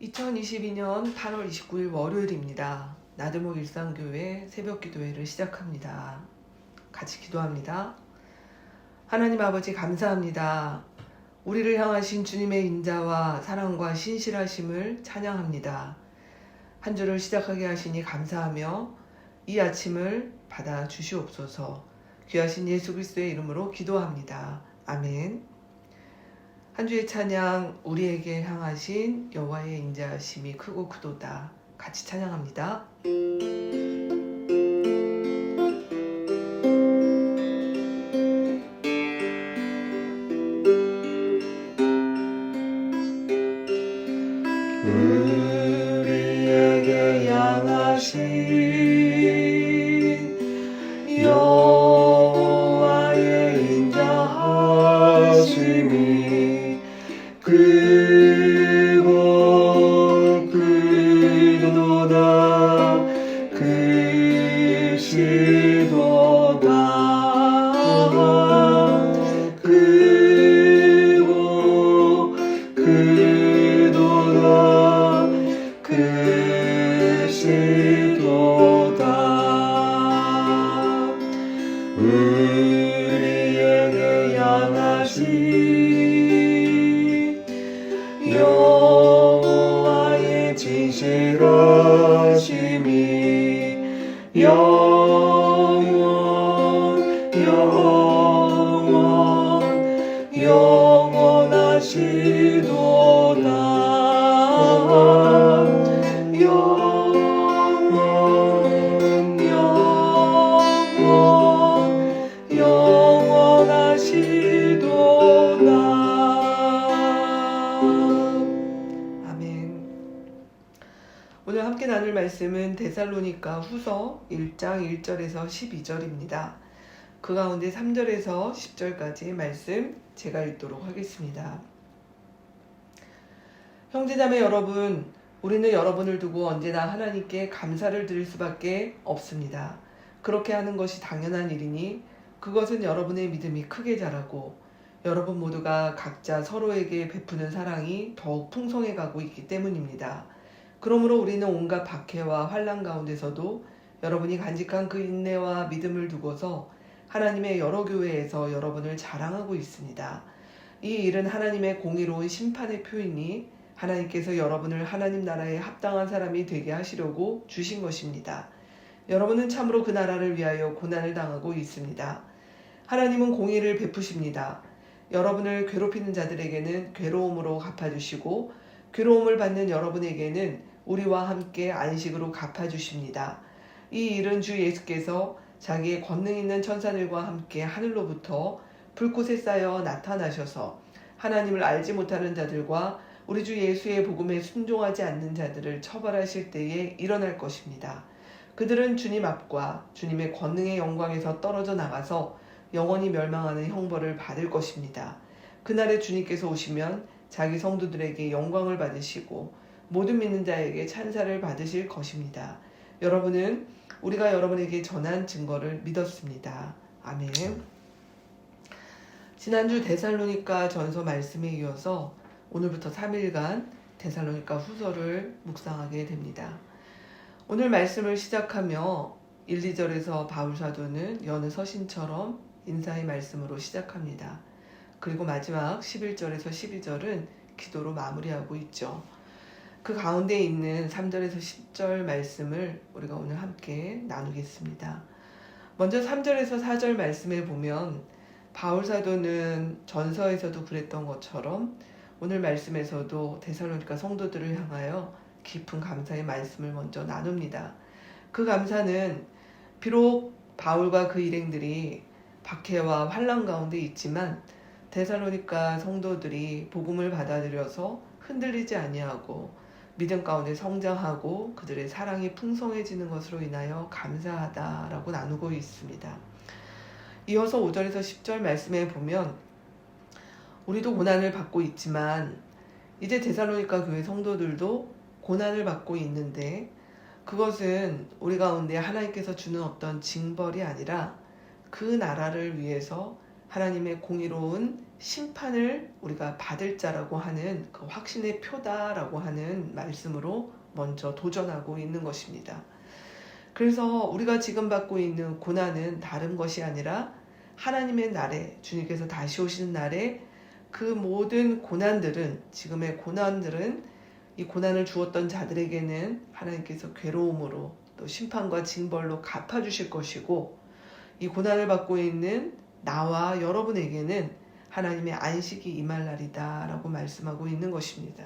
2022년 8월 29일 월요일입니다. 나들목 일상교회 새벽 기도회를 시작합니다. 같이 기도합니다. 하나님 아버지 감사합니다. 우리를 향하신 주님의 인자와 사랑과 신실하심을 찬양합니다. 한 주를 시작하게 하시니 감사하며 이 아침을 받아 주시옵소서. 귀하신 예수 그리스도의 이름으로 기도합니다. 아멘. 한 주의 찬양 우리에게 향하신 여호와의 인자하심이 크고 크도다. 같이 찬양합니다. 우리에게 향하신 여호와의 인자하심이 크고 크도다 크시도다 크고 크도다 크시도다 우리에게 향하신 여호와의 진실하심이 영원하시도다. 오늘 함께 나눌 말씀은 데살로니가 후서 1장 1절에서 12절입니다. 그 가운데 3절에서 10절까지의 말씀 제가 읽도록 하겠습니다. 형제자매 여러분, 우리는 여러분을 두고 언제나 하나님께 감사를 드릴 수밖에 없습니다. 그렇게 하는 것이 당연한 일이니 그것은 여러분의 믿음이 크게 자라고 여러분 모두가 각자 서로에게 베푸는 사랑이 더욱 풍성해 가고 있기 때문입니다. 그러므로 우리는 온갖 박해와 환난 가운데서도 여러분이 간직한 그 인내와 믿음을 두고서 하나님의 여러 교회에서 여러분을 자랑하고 있습니다. 이 일은 하나님의 공의로운 심판의 표이니 하나님께서 여러분을 하나님 나라에 합당한 사람이 되게 하시려고 주신 것입니다. 여러분은 참으로 그 나라를 위하여 고난을 당하고 있습니다. 하나님은 공의를 베푸십니다. 여러분을 괴롭히는 자들에게는 괴로움으로 갚아주시고 괴로움을 받는 여러분에게는 우리와 함께 안식으로 갚아주십니다. 이 일은 주 예수께서 자기의 권능 있는 천사들과 함께 하늘로부터 불꽃에 쌓여 나타나셔서 하나님을 알지 못하는 자들과 우리 주 예수의 복음에 순종하지 않는 자들을 처벌하실 때에 일어날 것입니다. 그들은 주님 앞과 주님의 권능의 영광에서 떨어져 나가서 영원히 멸망하는 형벌을 받을 것입니다. 그날에 주님께서 오시면 자기 성도들에게 영광을 받으시고 모든 믿는 자에게 찬사를 받으실 것입니다. 여러분은 우리가 여러분에게 전한 증거를 믿었습니다. 아멘. 지난주 데살로니가 전서 말씀에 이어서 오늘부터 3일간 데살로니가 후서를 묵상하게 됩니다. 오늘 말씀을 시작하며 1, 2절에서 바울 사도는 여느 서신처럼 인사의 말씀으로 시작합니다. 그리고 마지막 11절에서 12절은 기도로 마무리하고 있죠. 그 가운데 있는 3절에서 10절 말씀을 우리가 오늘 함께 나누겠습니다. 먼저 3절에서 4절 말씀에 보면 바울 사도는 전서에서도 그랬던 것처럼 오늘 말씀에서도 데살로니가 성도들을 향하여 깊은 감사의 말씀을 먼저 나눕니다. 그 감사는 비록 바울과 그 일행들이 박해와 환난 가운데 있지만 데살로니가 성도들이 복음을 받아들여서 흔들리지 아니하고 믿음 가운데 성장하고 그들의 사랑이 풍성해지는 것으로 인하여 감사하다라고 나누고 있습니다. 이어서 5절에서 10절 말씀에 보면 우리도 고난을 받고 있지만 이제 데살로니가 교회 성도들도 고난을 받고 있는데 그것은 우리 가운데 하나님께서 주는 어떤 징벌이 아니라 그 나라를 위해서 하나님의 공의로운 심판을 우리가 받을 자라고 하는 그 확신의 표다라고 하는 말씀으로 먼저 도전하고 있는 것입니다. 그래서 우리가 지금 받고 있는 고난은 다른 것이 아니라 하나님의 날에, 주님께서 다시 오시는 날에 그 모든 고난들은, 지금의 고난들은 이 고난을 주었던 자들에게는 하나님께서 괴로움으로 또 심판과 징벌로 갚아주실 것이고, 이 고난을 받고 있는 나와 여러분에게는 하나님의 안식이 임할 날이다 라고 말씀하고 있는 것입니다.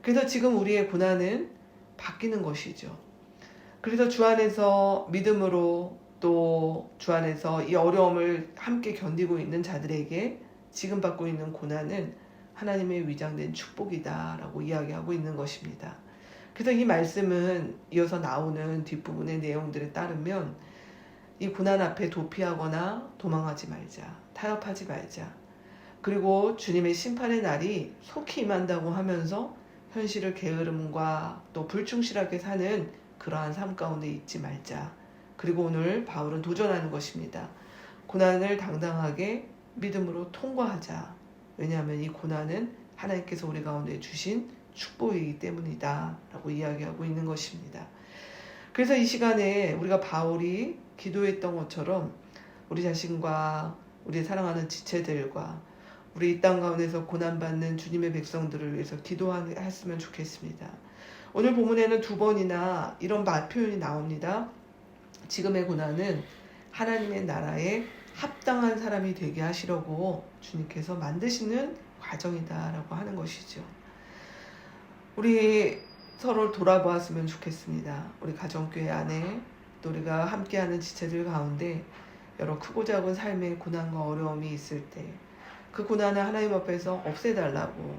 그래서 지금 우리의 고난은 바뀌는 것이죠. 그래서 주 안에서 믿음으로 또 주 안에서 이 어려움을 함께 견디고 있는 자들에게 지금 받고 있는 고난은 하나님의 위장된 축복이다 라고 이야기하고 있는 것입니다. 그래서 이 말씀은 이어서 나오는 뒷부분의 내용들에 따르면 이 고난 앞에 도피하거나 도망하지 말자, 타협하지 말자, 그리고 주님의 심판의 날이 속히 임한다고 하면서 현실을 게으름과 또 불충실하게 사는 그러한 삶 가운데 있지 말자. 그리고 오늘 바울은 도전하는 것입니다. 고난을 당당하게 믿음으로 통과하자. 왜냐하면 이 고난은 하나님께서 우리 가운데 주신 축복이기 때문이다 라고 이야기하고 있는 것입니다. 그래서 이 시간에 우리가 바울이 기도했던 것처럼 우리 자신과 우리 사랑하는 지체들과 우리 이 땅 가운데서 고난받는 주님의 백성들을 위해서 기도했으면 좋겠습니다. 오늘 본문에는 2번이나 이런 표현이 나옵니다. 지금의 고난은 하나님의 나라에 합당한 사람이 되게 하시려고 주님께서 만드시는 과정이다라고 하는 것이죠. 우리 서로를 돌아보았으면 좋겠습니다. 우리 가정교회 안에 또 우리가 함께하는 지체들 가운데 여러 크고 작은 삶의 고난과 어려움이 있을 때 그 고난을 하나님 앞에서 없애달라고,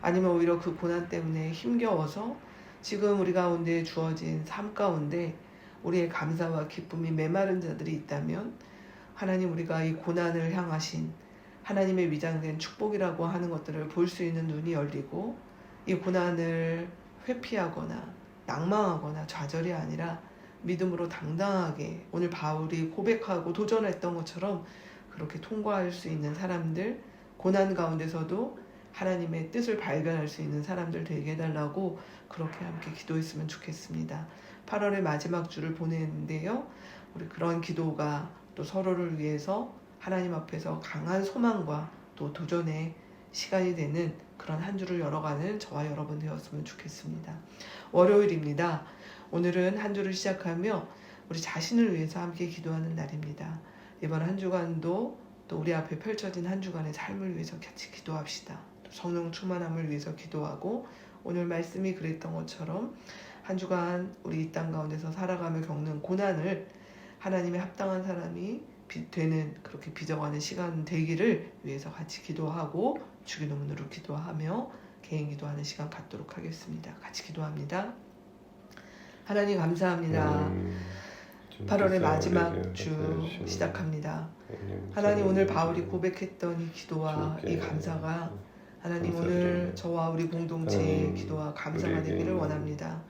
아니면 오히려 그 고난 때문에 힘겨워서 지금 우리 가운데 주어진 삶 가운데 우리의 감사와 기쁨이 메마른 자들이 있다면 하나님, 우리가 이 고난을 향하신 하나님의 위장된 축복이라고 하는 것들을 볼 수 있는 눈이 열리고 이 고난을 회피하거나 낭망하거나 좌절이 아니라 믿음으로 당당하게 오늘 바울이 고백하고 도전했던 것처럼 그렇게 통과할 수 있는 사람들, 고난 가운데서도 하나님의 뜻을 발견할 수 있는 사람들 되게 해달라고 그렇게 함께 기도했으면 좋겠습니다. 8월의 마지막 주를 보내는데요, 우리 그런 기도가 또 서로를 위해서 하나님 앞에서 강한 소망과 또 도전의 시간이 되는 그런 한 주를 열어가는 저와 여러분 되었으면 좋겠습니다. 월요일입니다. 오늘은 한 주를 시작하며 우리 자신을 위해서 함께 기도하는 날입니다. 이번 한 주간도 또 우리 앞에 펼쳐진 한 주간의 삶을 위해서 같이 기도합시다. 또 성령 충만함을 위해서 기도하고, 오늘 말씀이 그랬던 것처럼 한 주간 우리 이 땅 가운데서 살아가며 겪는 고난을 하나님의 합당한 사람이 되는, 그렇게 빚어가는 시간 되기를 위해서 같이 기도하고 주기도문으로 기도하며 개인 기도하는 시간 갖도록 하겠습니다. 같이 기도합니다. 하나님 감사합니다. 8월의 마지막 주 시작합니다. 하나님, 오늘 바울이 고백했던 이 기도와 이 감사가 하나님 오늘 저와 우리 공동체의 기도와 감사가 되기를 원합니다.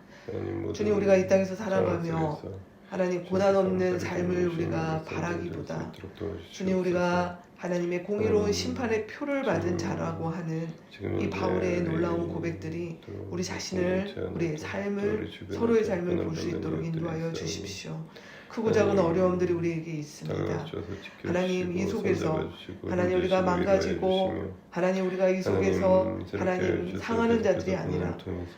주님, 우리가 이 땅에서 살아가며 하나님 고난 없는 삶을 우리가 바라기보다 주님, 우리가 하나님의 공의로운 심판의 표를 받은 자라고 하는 이 바울의 놀라운 고백들이 우리 자신을, 우리의 삶을, 서로의 삶을 볼 수 있도록 인도하여 주십시오. 크고 작은 어려움들이 우리에게 있습니다. 하나님, 이 속에서 하나님 우리가 망가지고 하나님 우리가 이 속에서 하나님 상하는 자들이 아니라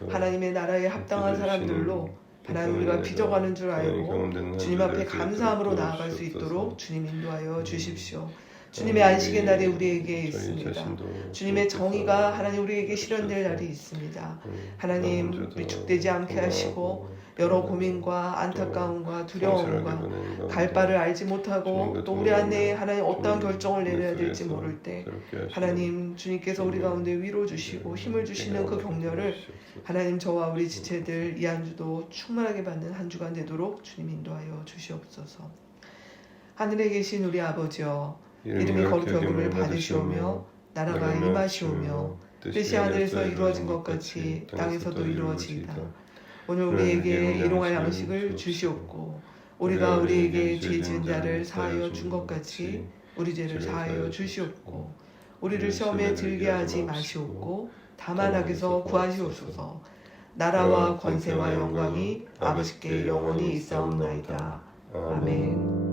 하나님의 나라에 합당한 사람들로 하나님 우리가 빚어가는 줄 알고 주님 앞에 감사함으로 나아갈 수 있도록 주님 인도하여 주십시오. 주님의 안식의 날이 우리에게 있습니다. 주님의 정의가 하나님 우리에게 실현될 날이 있습니다. 하나님 위축되지 않게 하시고 여러 고민과 안타까움과 두려움과 갈 바를 알지 못하고 또 우리 안에 하나님 어떠한 결정을 내려야 될지 모를 때 하나님 주님께서 우리 가운데 위로 주시고 힘을 주시는 그 격려를 하나님 저와 우리 지체들 이 한 주도 충만하게 받는 한 주간 되도록 주님 인도하여 주시옵소서. 하늘에 계신 우리 아버지여, 이름이 거룩함을 받으시오며 나라가 임하시오며 뜻이 하늘에서 이루어진 것 같이 땅에서도 이루어지이다. 오늘 우리에게 일용할 양식을 주시옵고 우리가 우리에게 죄 지은 자를 사하여 준 것 같이 우리 죄를 사하여 주시옵고 우리를 시험에 들게 하지 마시옵고 다만 악에서 구하시옵소서. 나라와 권세와 영광이 아버지께 영원히 있사옵나이다. 아멘.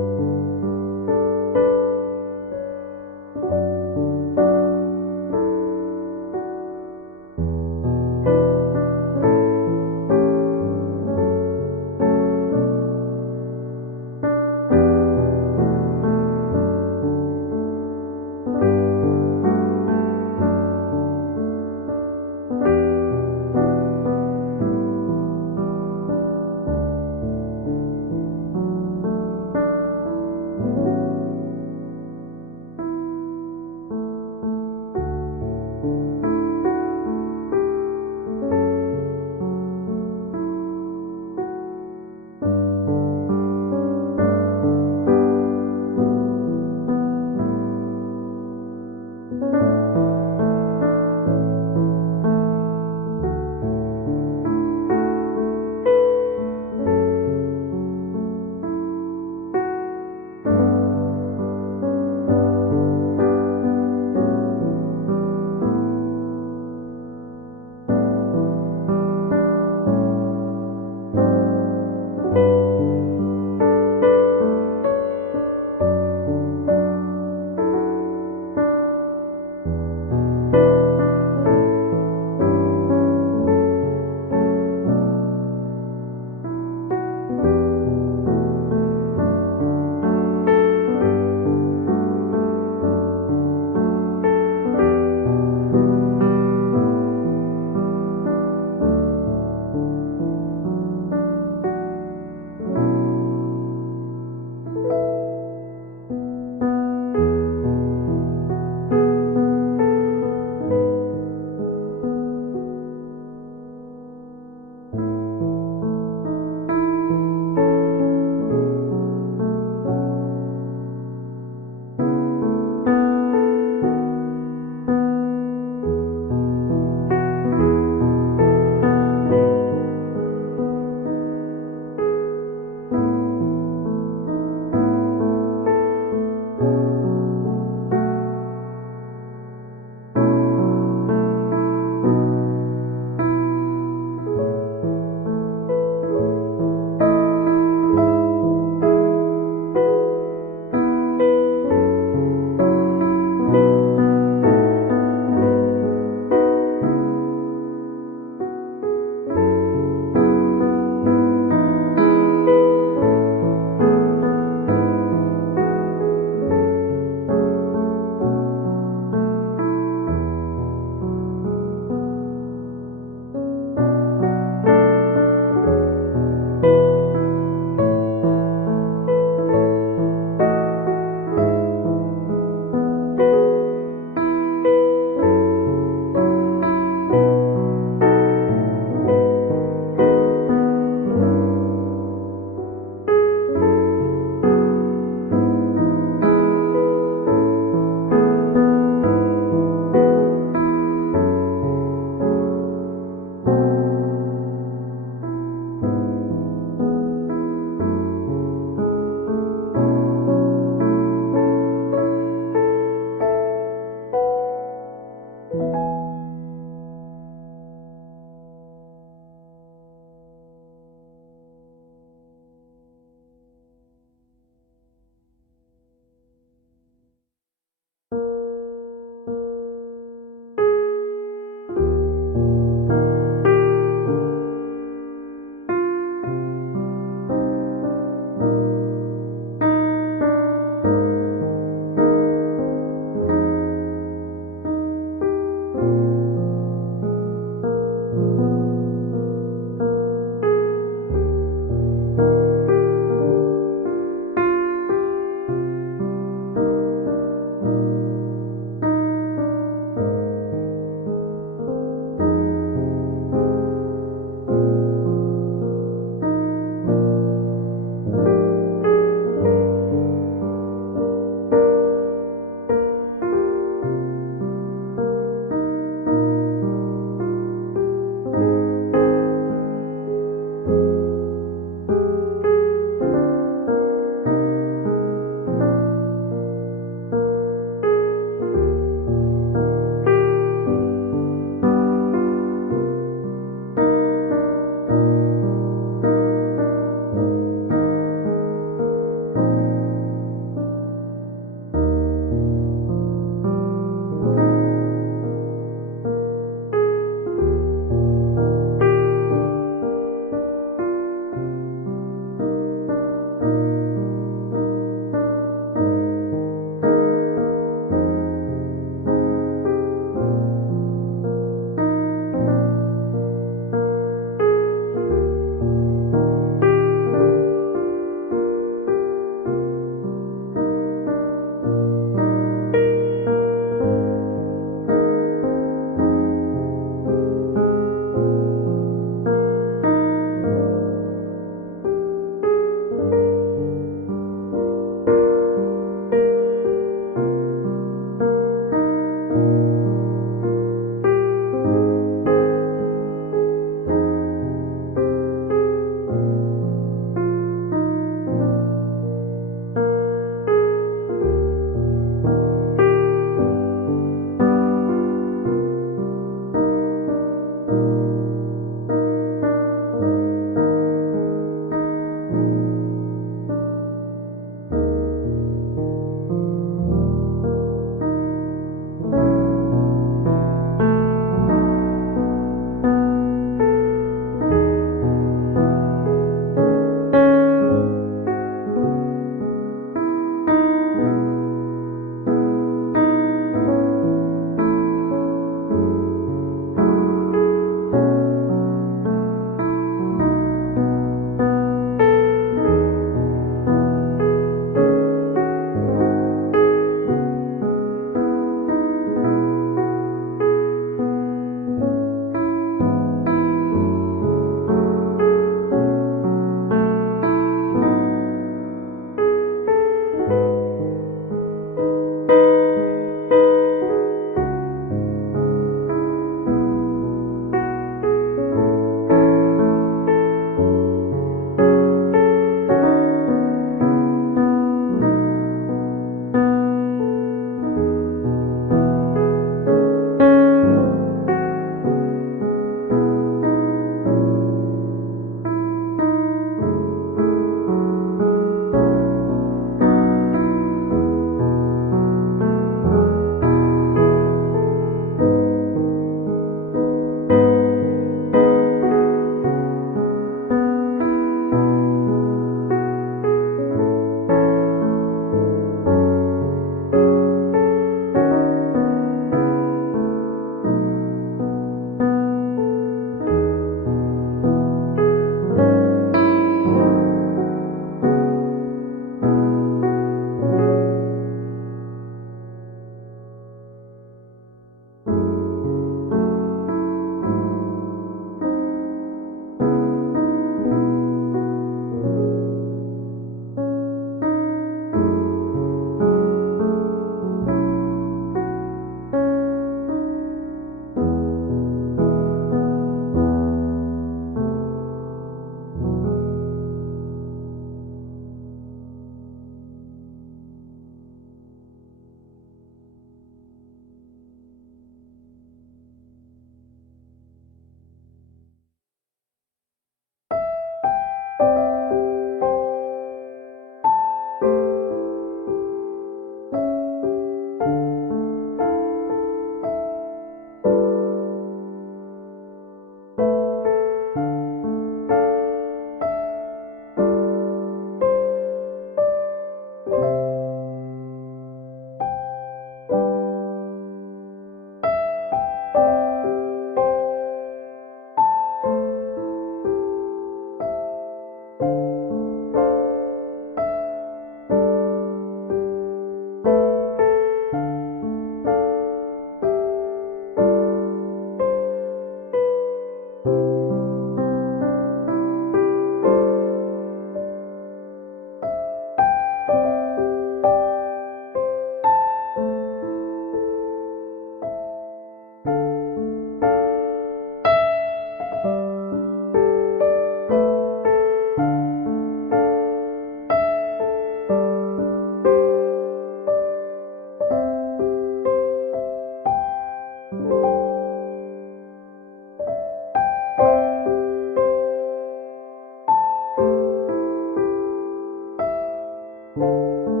니다